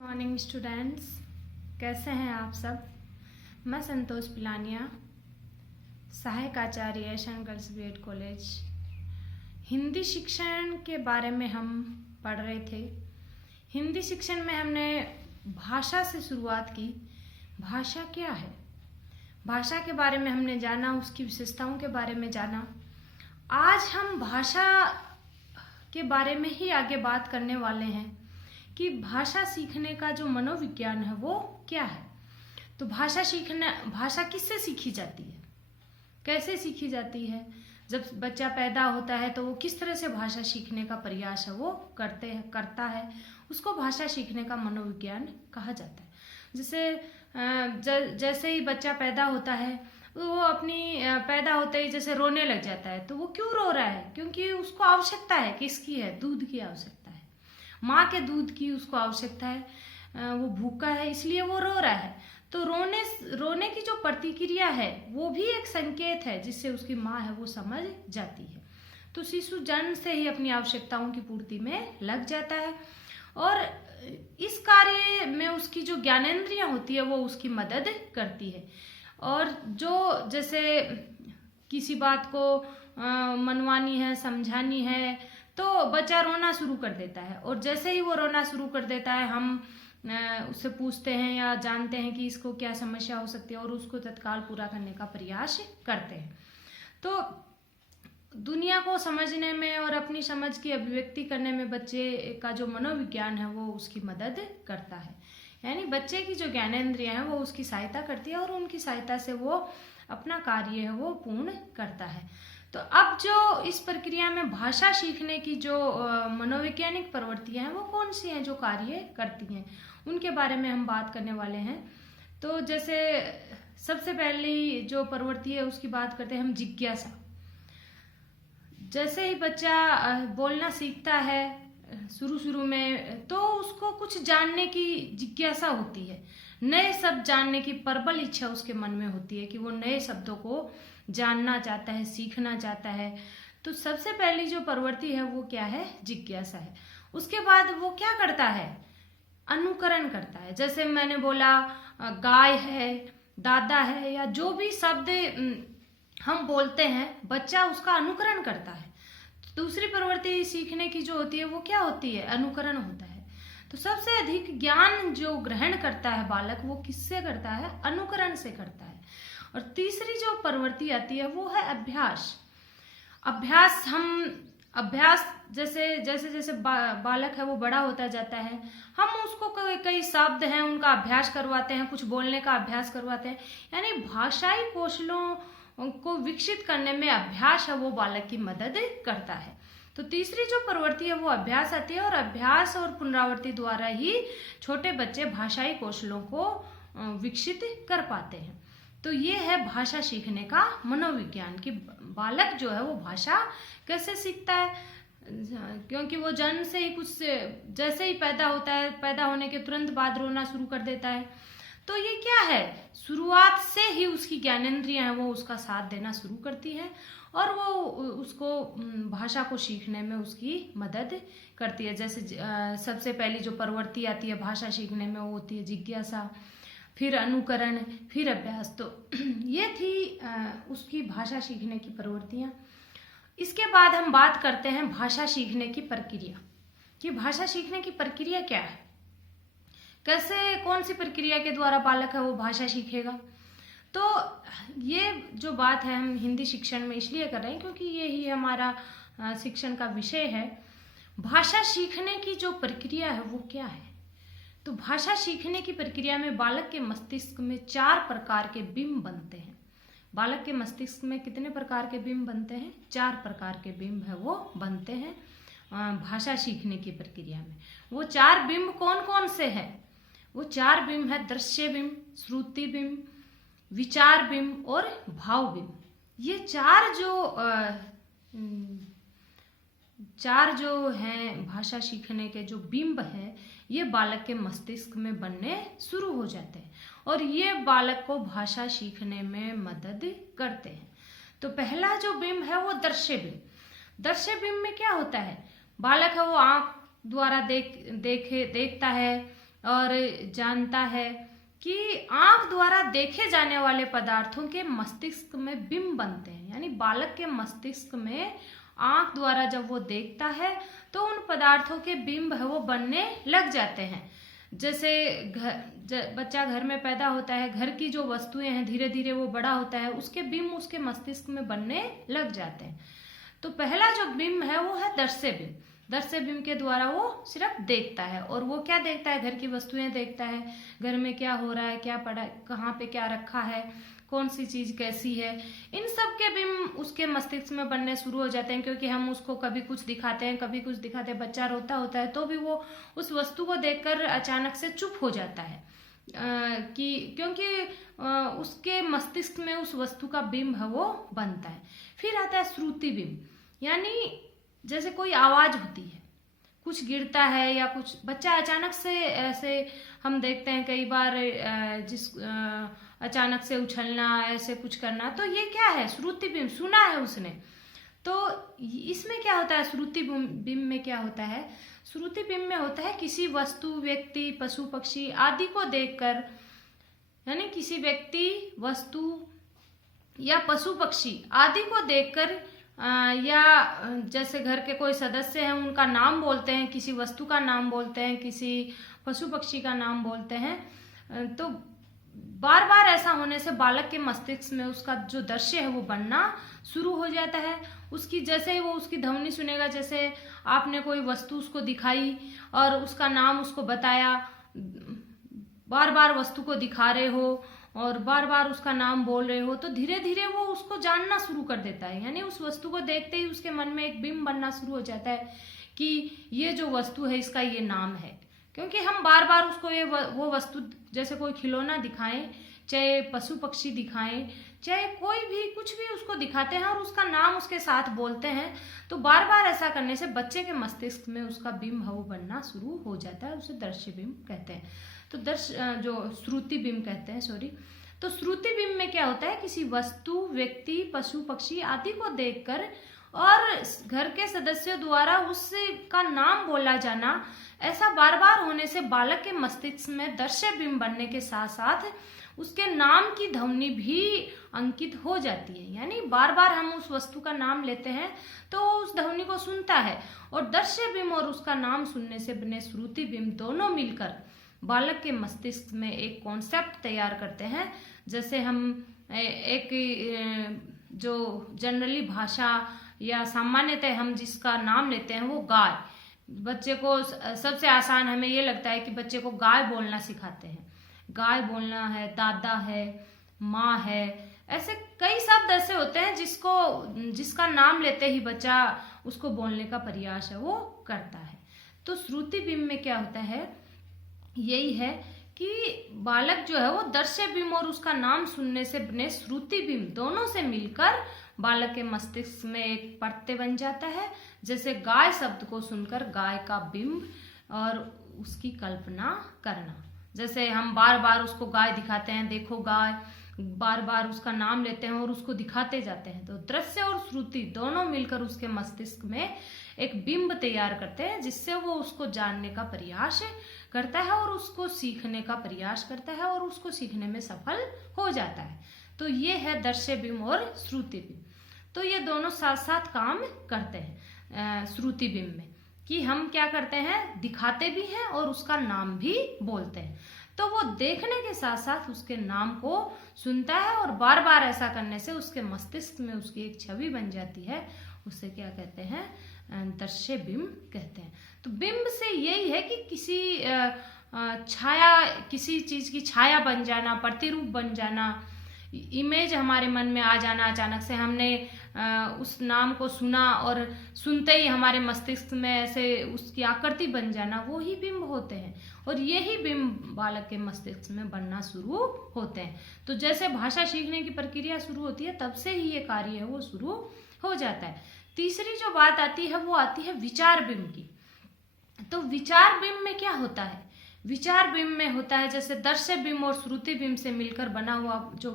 Morning students, कैसे हैं आप सब। मैं संतोष पिलानिया, सहायक आचार्य Asian girls BEd college. Hindi शिक्षण के बारे में हम पढ़ रहे थे। हिंदी शिक्षण में हमने भाषा से शुरुआत की। भाषा क्या है, भाषा के बारे में हमने जाना, उसकी विशेषताओं के बारे में जाना। आज हम भाषा के बारे में ही आगे बात करने वाले हैं कि भाषा सीखने का जो मनोविज्ञान है वो क्या है। तो भाषा किससे सीखी जाती है, कैसे सीखी जाती है। जब बच्चा पैदा होता है तो वो किस तरह से भाषा सीखने का प्रयास है वो करता है, उसको भाषा सीखने का मनोविज्ञान कहा जाता है। जैसे ही बच्चा पैदा होता है वो अपनी पैदा होते ही जैसे रोने लग जाता है। तो वो क्यों रो रहा है, क्योंकि उसको आवश्यकता है। किसकी है? दूध की आवश्यकता है, माँ के दूध की उसको आवश्यकता है। वो भूखा है इसलिए वो रो रहा है। तो रोने की जो प्रतिक्रिया है वो भी एक संकेत है जिससे उसकी माँ है वो समझ जाती है। तो शिशु जन्म से ही अपनी आवश्यकताओं की पूर्ति में लग जाता है और इस कार्य में उसकी जो ज्ञानेंद्रियां होती है वो उसकी मदद करती है। और जो जैसे किसी बात को मनवानी है, समझानी है, तो बच्चा रोना शुरू कर देता है। और जैसे ही वो रोना शुरू कर देता है हम उससे पूछते हैं या जानते हैं कि इसको क्या समस्या हो सकती है और उसको तत्काल पूरा करने का प्रयास करते हैं। तो दुनिया को समझने में और अपनी समझ की अभिव्यक्ति करने में बच्चे का जो मनोविज्ञान है वो उसकी मदद करता है। यानी बच्चे की जो ज्ञानेंद्रियां हैं वो उसकी सहायता करती है और उनकी सहायता से वो अपना कार्य है वो पूर्ण करता है। तो अब जो इस प्रक्रिया में भाषा सीखने की जो मनोवैज्ञानिक प्रवृत्तियां हैं वो कौन सी हैं जो कार्य करती हैं, उनके बारे में हम बात करने वाले हैं। तो जैसे सबसे पहली जो प्रवृत्ति है उसकी बात करते हैं हम, जिज्ञासा। जैसे ही बच्चा बोलना सीखता है शुरू में तो उसको कुछ जानने की जिज्ञासा होती है, नए शब्द जानने की प्रबल इच्छा उसके मन में होती है कि वो नए शब्दों को जानना चाहता है, सीखना चाहता है। तो सबसे पहली जो प्रवृत्ति है वो क्या है? जिज्ञासा है। उसके बाद वो क्या करता है? अनुकरण करता है। जैसे मैंने बोला गाय है, दादा है, या जो भी शब्द हम बोलते हैं बच्चा उसका अनुकरण करता है। दूसरी प्रवृत्ति सीखने की जो होती है वो क्या होती है? अनुकरण होता है। तो सबसे अधिक ज्ञान जो ग्रहण करता है बालक वो किससे करता है? अनुकरण से करता है। और तीसरी जो प्रवृत्ति आती है वो है अभ्यास। अभ्यास जैसे जैसे बालक है वो बड़ा होता जाता है, हम उसको कई शब्द हैं उनका अभ्यास करवाते हैं, कुछ बोलने का अभ्यास करवाते हैं। यानी भाषाई कौशलों को विकसित करने में अभ्यास है वो बालक की मदद करता है। तो तीसरी जो प्रवृत्ति है वो अभ्यास आती है और अभ्यास और पुनरावृत्ति द्वारा ही छोटे बच्चे भाषाई कौशलों को विकसित कर पाते हैं। तो ये है भाषा सीखने का मनोविज्ञान कि बालक जो है वो भाषा कैसे सीखता है। क्योंकि वो जन्म से ही जैसे ही पैदा होता है, पैदा होने के तुरंत बाद रोना शुरू कर देता है। तो ये क्या है? शुरुआत से ही उसकी ज्ञानेंद्रियां हैं वो उसका साथ देना शुरू करती हैं और वो उसको भाषा को सीखने में उसकी मदद करती है। जैसे सबसे पहली जो प्रवृत्ति आती है भाषा सीखने में वो होती है जिज्ञासा, फिर अनुकरण, फिर अभ्यास। तो ये थी उसकी भाषा सीखने की प्रवृत्तियां। इसके बाद हम बात करते हैं भाषा सीखने की प्रक्रिया कि भाषा सीखने की प्रक्रिया क्या है, कैसे, कौन सी प्रक्रिया के द्वारा बालक है वो भाषा सीखेगा। तो ये जो बात है हम हिंदी शिक्षण में इसलिए कर रहे हैं क्योंकि ये ही हमारा शिक्षण का विषय है। भाषा सीखने की जो प्रक्रिया है वो क्या है? तो भाषा सीखने की प्रक्रिया में बालक के मस्तिष्क में 4 प्रकार के बिंब बनते हैं। बालक के मस्तिष्क में कितने प्रकार के बिंब बनते हैं? 4 प्रकार के बिंब है वो बनते हैं भाषा सीखने की प्रक्रिया में। वो 4 बिंब कौन कौन से हैं? वो 4 बिंब है दृश्य बिंब, श्रुति बिंब, विचार बिंब और भाव बिंब। ये 4 जो हैं भाषा सीखने के जो बिंब है ये बालक के मस्तिष्क में बनने शुरू हो जाते हैं और ये बालक को भाषा सीखने में मदद करते हैं। तो पहला जो बिंब है वो दृश्य बिंब। दृश्य बिंब में क्या होता है? बालक है वो आंख द्वारा देखता है, और जानता है कि आंख द्वारा देखे जाने वाले पदार्थों के मस्तिष्क में बिंब बनते हैं। यानी बालक के मस्तिष्क में आंख द्वारा जब वो देखता है तो उन पदार्थों के बिंब है वो बनने लग जाते हैं। जैसे बच्चा घर में पैदा होता है, घर की जो वस्तुएं हैं धीरे धीरे वो बड़ा होता है, उसके बिंब उसके मस्तिष्क में बनने लग जाते हैं। तो पहला जो बिंब है वो है दृश्य बिंब। दृश्य बिंब के द्वारा वो सिर्फ देखता है, और वो क्या देखता है? घर की वस्तुएं देखता है, घर में क्या हो रहा है, क्या पड़ा, कहाँ पे क्या रखा है, कौन सी चीज कैसी है, इन सब के बिंब उसके मस्तिष्क में बनने शुरू हो जाते हैं। क्योंकि हम उसको कभी कुछ दिखाते हैं, कभी कुछ दिखाते हैं। बच्चा रोता होता है तो भी वो उस वस्तु को देखकर अचानक से चुप हो जाता है, क्योंकि उसके मस्तिष्क में उस वस्तु का बिंब है वो बनता है। फिर आता है श्रुति बिंब। यानी जैसे कोई आवाज होती है, कुछ गिरता है या कुछ, बच्चा अचानक से ऐसे हम देखते हैं कई बार अचानक से उछलना, ऐसे कुछ करना, तो ये क्या है? श्रुति बिंब, सुना है उसने। तो इसमें क्या होता है? श्रुति बिंब में क्या होता है? श्रुति बिंब में होता है किसी वस्तु, व्यक्ति, पशु पक्षी आदि को देखकर, यानी किसी व्यक्ति, वस्तु या पशु पक्षी आदि को देखकर, या जैसे घर के कोई सदस्य हैं उनका नाम बोलते हैं, किसी वस्तु का नाम बोलते हैं, किसी पशु पक्षी का नाम बोलते हैं। तो बार बार ऐसा होने से बालक के मस्तिष्क में उसका जो दृश्य है वो बनना शुरू हो जाता है। उसकी जैसे ही वो उसकी ध्वनि सुनेगा, जैसे आपने कोई वस्तु उसको दिखाई और उसका नाम उसको बताया, बार बार वस्तु को दिखा रहे हो और बार बार उसका नाम बोल रहे हो, तो धीरे धीरे वो उसको जानना शुरू कर देता है। यानी उस वस्तु को देखते ही उसके मन में एक बिंब बनना शुरू हो जाता है कि ये जो वस्तु है इसका ये नाम है। क्योंकि हम बार बार उसको वो वस्तु, जैसे कोई खिलौना दिखाएं, चाहे पशु पक्षी दिखाएं, चाहे कोई भी कुछ भी उसको दिखाते हैं और उसका नाम उसके साथ बोलते हैं, तो बार बार ऐसा करने से बच्चे के मस्तिष्क में उसका बिंब है वो बनना शुरू हो जाता है। उसे दृश्य बिंब कहते हैं। तो जो श्रुति बिंब कहते हैं, सॉरी। तो श्रुति बिंब में क्या होता है? किसी वस्तु, व्यक्ति, पशु पक्षी आदि को देखकर और घर के सदस्यों द्वारा उसका नाम बोला जाना, ऐसा बार बार होने से बालक के मस्तिष्क में दृश्य बिंब बनने के साथ साथ उसके नाम की ध्वनि भी अंकित हो जाती है। यानी बार बार हम उस वस्तु का नाम लेते हैं तो उस ध्वनि को सुनता है, और दृश्य बिंब और उसका नाम सुनने से बने श्रुति बिंब दोनों मिलकर बालक के मस्तिष्क में एक कॉन्सेप्ट तैयार करते हैं। जैसे हम एक जो जनरली भाषा या सामान्यतः हम जिसका नाम लेते हैं वो गाय, बच्चे को सबसे आसान हमें ये लगता है कि बच्चे को गाय बोलना सिखाते हैं। गाय बोलना है, दादा है, माँ है, ऐसे कई शब्द ऐसे होते हैं जिसका नाम लेते ही बच्चा उसको बोलने का प्रयास है वो करता है। तो श्रुति बिंब में क्या होता है? यही है कि बालक जो है वो दृश्य बिंब और उसका नाम सुनने से बने श्रुति बिंब दोनों से मिलकर बालक के मस्तिष्क में एक परते बन जाता है। जैसे गाय शब्द को सुनकर गाय का बिंब और उसकी कल्पना करना, जैसे हम बार बार उसको गाय दिखाते हैं, देखो गाय, बार बार उसका नाम लेते हैं और उसको दिखाते जाते हैं, तो दृश्य और श्रुति दोनों मिलकर उसके मस्तिष्क में एक बिंब तैयार करते हैं, जिससे वो उसको जानने का प्रयास करता है और उसको सीखने का प्रयास करता है और उसको सीखने में सफल हो जाता है। तो ये है दृश्य बिंब और श्रुति बिंब। तो ये दोनों साथ साथ काम करते हैं श्रुति बिंब में, कि हम क्या करते हैं? दिखाते भी हैं और उसका नाम भी बोलते हैं। तो वो देखने के साथ साथ उसके नाम को सुनता है और बार बार ऐसा करने से उसके मस्तिष्क में उसकी एक छवि बन जाती है। उसे क्या कहते हैं? दृश्य बिंब कहते हैं। तो बिंब से यही है कि किसी छाया, किसी चीज की छाया बन जाना, प्रतिरूप बन जाना, इमेज हमारे मन में आ जाना। अचानक से हमने उस नाम को सुना और सुनते ही हमारे मस्तिष्क में ऐसे उसकी आकृति बन जाना, वो ही बिंब होते हैं। और यही बिंब बालक के मस्तिष्क में बनना शुरू होते हैं। तो जैसे भाषा सीखने की प्रक्रिया शुरू होती है, तब से ही ये कार्य है वो शुरू हो जाता है। तीसरी जो बात आती है वो आती है विचार बिंब की। तो विचार बिंब में क्या होता है? विचार बिंब में होता है जैसे दृश्य बिंब और श्रुति बिंब से मिलकर बना हुआ जो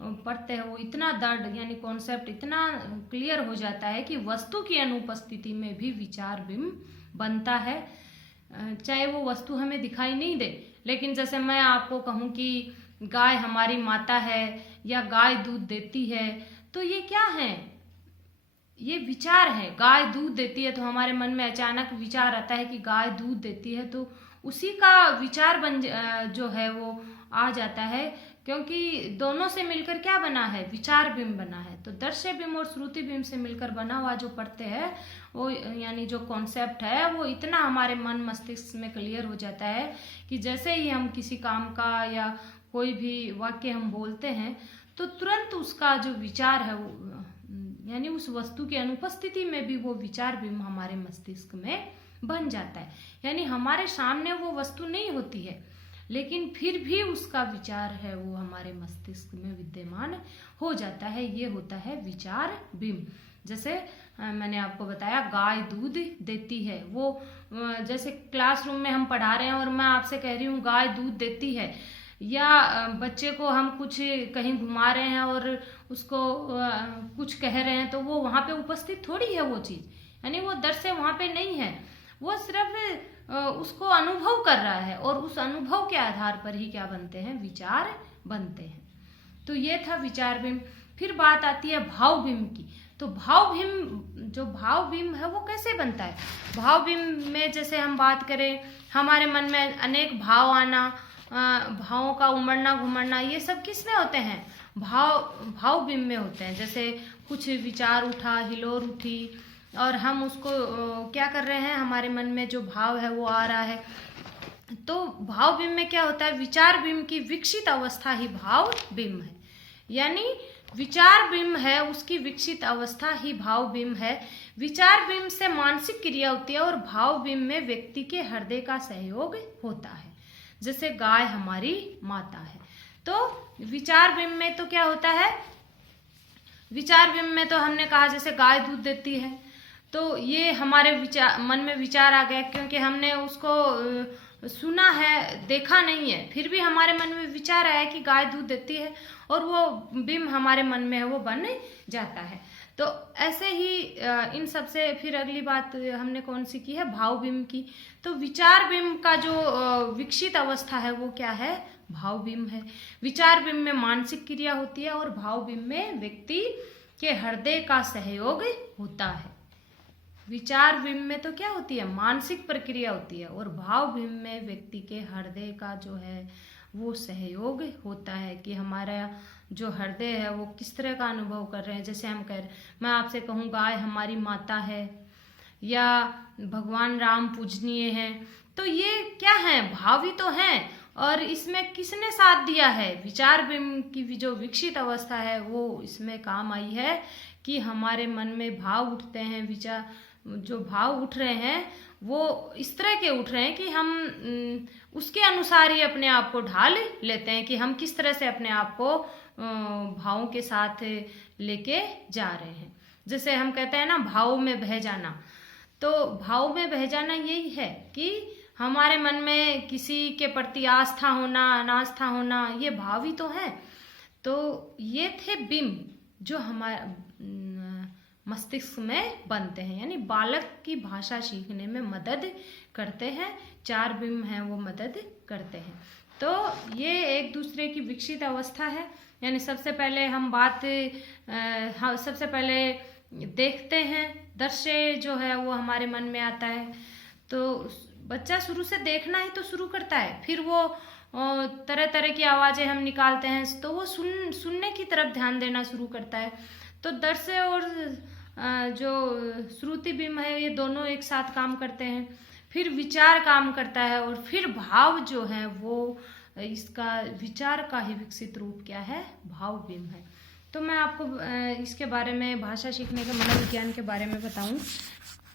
पढ़ते हैं वो इतना दृढ़, यानी कॉन्सेप्ट इतना क्लियर हो जाता है कि वस्तु की अनुपस्थिति में भी विचार बिंब बनता है। चाहे वो वस्तु हमें दिखाई नहीं दे, लेकिन जैसे मैं आपको कहूँ कि गाय हमारी माता है या गाय दूध देती है, तो ये क्या है? ये विचार है। गाय दूध देती है तो हमारे मन में अचानक विचार आता है कि गाय दूध देती है, तो उसी का विचार जो है वो आ जाता है, क्योंकि दोनों से मिलकर क्या बना है? विचार बिंब बना है। तो दृश्य बिंब और श्रुति बिंब से मिलकर बना हुआ जो पढ़ते हैं वो, यानी जो कॉन्सेप्ट है वो इतना हमारे मन मस्तिष्क में क्लियर हो जाता है कि जैसे ही हम किसी काम का या कोई भी वाक्य हम बोलते हैं तो तुरंत उसका जो विचार है वो, यानी उस वस्तु की अनुपस्थिति में भी वो विचार बिंब हमारे मस्तिष्क में बन जाता है। यानी हमारे सामने वो वस्तु नहीं होती है, लेकिन फिर भी उसका विचार है वो हमारे मस्तिष्क में विद्यमान हो जाता है। ये होता है विचार बिंब। जैसे मैंने आपको बताया गाय दूध देती है, वो जैसे क्लासरूम में हम पढ़ा रहे हैं और मैं आपसे कह रही हूँ गाय दूध देती है, या बच्चे को हम कुछ कहीं घुमा रहे हैं और उसको कुछ कह रहे हैं, तो वो वहाँ पे उपस्थित थोड़ी है वो चीज़, यानी वो दृश्य वहाँ पे नहीं है, वो सिर्फ उसको अनुभव कर रहा है और उस अनुभव के आधार पर ही क्या बनते हैं? विचार बनते हैं। तो ये था विचार बिंब। फिर बात आती है भाव बिंब की। तो भाव बिंब, जो भाव बिंब है वो कैसे बनता है? भाव बिंब में जैसे हम बात करें, हमारे मन में अनेक भाव आना, भावों का उमड़ना घुमड़ना, ये सब किस में होते हैं? भाव बिंब में होते हैं। जैसे कुछ विचार उठा, हिलोर उठी और हम उसको क्या कर रहे हैं? हमारे मन में जो भाव है वो आ रहा है। तो भाव बिंब में क्या होता है? विचार बिंब की विकसित अवस्था ही भाव बिंब है। यानी विचार बिंब है उसकी विकसित अवस्था ही भाव बिंब है। विचार बिंब से मानसिक क्रिया होती है और भाव बिंब में व्यक्ति के हृदय का सहयोग होता है। जैसे गाय हमारी माता है, तो विचार बिंब में तो क्या होता है? विचार बिंब में तो हमने कहा जैसे गाय दूध देती है, तो ये हमारे मन में विचार आ गया, क्योंकि हमने उसको सुना है, देखा नहीं है, फिर भी हमारे मन में विचार आया कि गाय दूध देती है और वो बिंब हमारे मन में है वो बन जाता है। तो ऐसे ही इन सब से फिर अगली बात हमने कौन सी की है? भाव बिंब की। तो विचार बिंब का जो विकसित अवस्था है वो क्या है? भाव बिंब है। विचार बिंब में मानसिक क्रिया होती है और भाव बिंब में व्यक्ति के हृदय का सहयोग होता है। विचार बिंब में तो क्या होती है? मानसिक प्रक्रिया होती है, और भाव बिंब में व्यक्ति के हृदय का जो है वो सहयोग होता है कि हमारा जो हृदय है वो किस तरह का अनुभव कर रहे हैं। जैसे मैं आपसे कहूँ गाय हमारी माता है या भगवान राम पूजनीय हैं, तो ये क्या है? भाव ही तो हैं, और इसमें किसने साथ दिया है? विचार बिंब की जो विकसित अवस्था है वो इसमें काम आई है कि हमारे मन में भाव उठते हैं। विचार जो भाव उठ रहे हैं वो इस तरह के उठ रहे हैं कि हम उसके अनुसार ही अपने आप को ढाल लेते हैं कि हम किस तरह से अपने आप को भावों के साथ लेके जा रहे हैं। जैसे हम कहते हैं ना भाव में बह जाना, तो भाव में बह जाना यही है कि हमारे मन में किसी के प्रति आस्था होना, अनास्था होना, ये भाव ही तो है। तो ये थे बिंब जो हमारे मस्तिष्क में बनते हैं, यानी बालक की भाषा सीखने में मदद करते हैं। चार बिंब हैं वो मदद करते हैं। तो ये एक दूसरे की विकसित अवस्था है। यानी सबसे पहले हम सबसे पहले देखते हैं, दृश्य जो है वो हमारे मन में आता है। तो बच्चा शुरू से देखना ही तो शुरू करता है, फिर वो तरह तरह की आवाज़ें हम निकालते हैं तो वो सुनने की तरफ ध्यान देना शुरू करता है। तो दृश्य और जो श्रुति बिंब है ये दोनों एक साथ काम करते हैं, फिर विचार काम करता है, और फिर भाव जो है वो इसका विचार का ही विकसित रूप क्या है? भाव बिंब है। तो मैं आपको इसके बारे में, भाषा सीखने के मनोविज्ञान के बारे में बताऊं